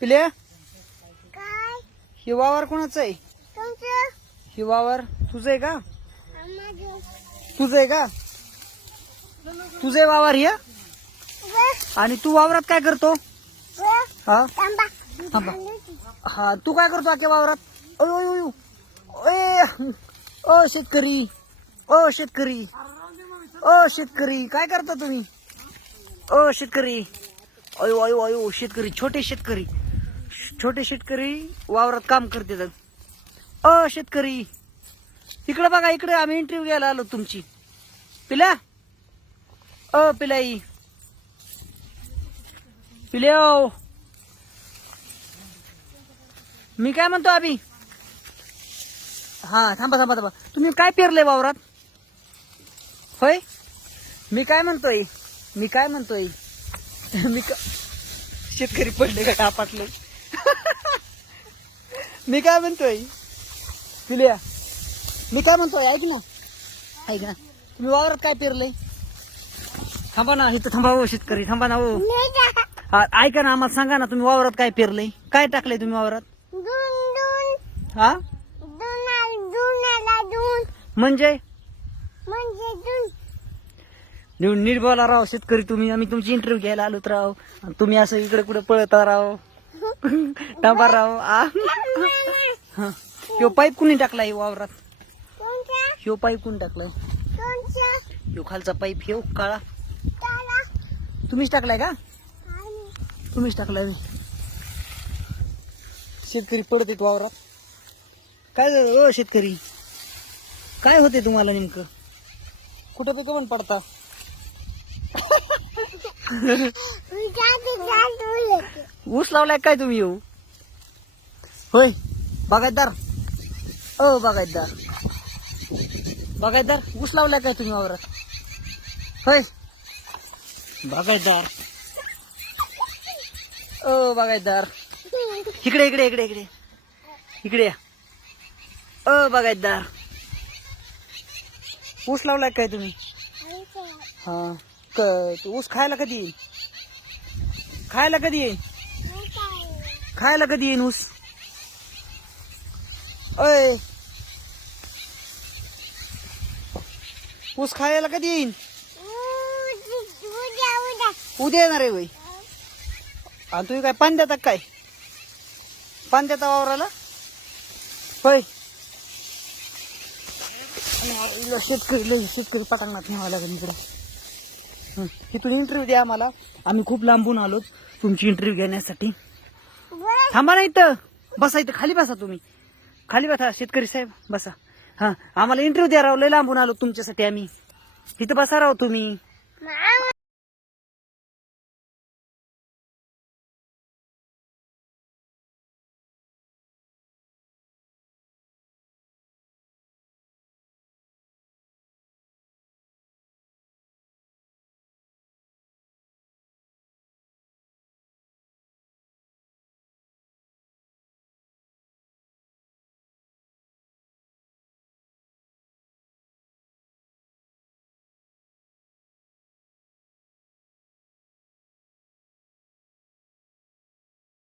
पिल्या काय हे वावर कोणाचं आहे? तुमचं हे वावर तुझं आहे का? माझं तुझं आहे का? तुझं आहे वावर हे? आणि तू वावरात काय करतो? हा थांबा थांबा. हा तू काय करतो आख्या वावरात? अयो अयो अयो. ओय, ओ शेतकरी, ओ शेतकरी, ओ शेतकरी, काय करता तुम्ही? ओ शेतकरी, अयो अयो अयो शेतकरी, छोटे शेतकरी वावरात काम करते. ओ शेतकरी, इकडे बघा, इकडे आम्ही इंटरव्ह्यू घ्यायला आलो तुमची. पिल्या, ओ पिलाई, पिल्या, मी काय म्हणतो अभि? हा थांबा. तुम्ही काय पेरलंय वावरात? होय, मी काय म्हणतोय शेतकरी पडले का टापाटले? मी काय म्हणतोय पिल्या, ऐक ना, तुम्ही वावरात काय पेरलंय? थांबा ना, इथं थांबा हो शेतकरी, थांबा ना हो. हा, ऐका ना, आम्हाला सांगा ना, तुम्ही वावरात काय पेरलंय? काय टाकलंय तुम्ही वावरात? हा म्हणजे नीट बोला राव शेतकरी, आम्ही तुमची इंटरव्ह्यू घ्यायला आलोत राव, आणि तुम्ही असं इकडे कुठे पळता राव. थांबा राव. ह्यो पाईप कुणी टाकलाय वावरात? ह्यो पाईप कुणी टाकलाय? ह्यो खालचा पाईप, ह्यो काळा तुम्हीच टाकलाय का? तुम्हीच टाकलाय. शेतकरी पडत येत वावरात. काय झालं ओ शेतकरी, काय होते तुम्हाला नेमकं? कुठं ते पण पडता? ऊस लावलाय काय तुम्ही? येऊ होय बागायतदार, ओ बागायतदार, ऊस लावलाय काय तुम्ही वावरात? होय बागायतदार, ओ बागायतदार, इकडे या. ओ बागायतदार, ऊस लावलाय काय तुम्ही? हा, ऊस खायला कधी येईल? खायला कधी येईन ऊस? अय, ऊस खायला कधी येईन? उद्या येणार आहे. आणि तुम्ही काय पाणी देता काय? पाणी देता वावराला? होय, शेतकरी पटांगणात न्यावं लागेल इकडे. इथून इंटरव्ह्यू द्या आम्हाला, आम्ही खूप लांबून आलो तुमची इंटरव्ह्यू घेण्यासाठी. थांबा ना इथं, बसा इथं, खाली बसा तुम्ही, खाली बसा शेतकरी साहेब, बसा. हा, आम्हाला इंटरव्ह्यू द्या राव, लय लांबून आलो तुमच्यासाठी आम्ही. इथं बसा राव तुम्ही.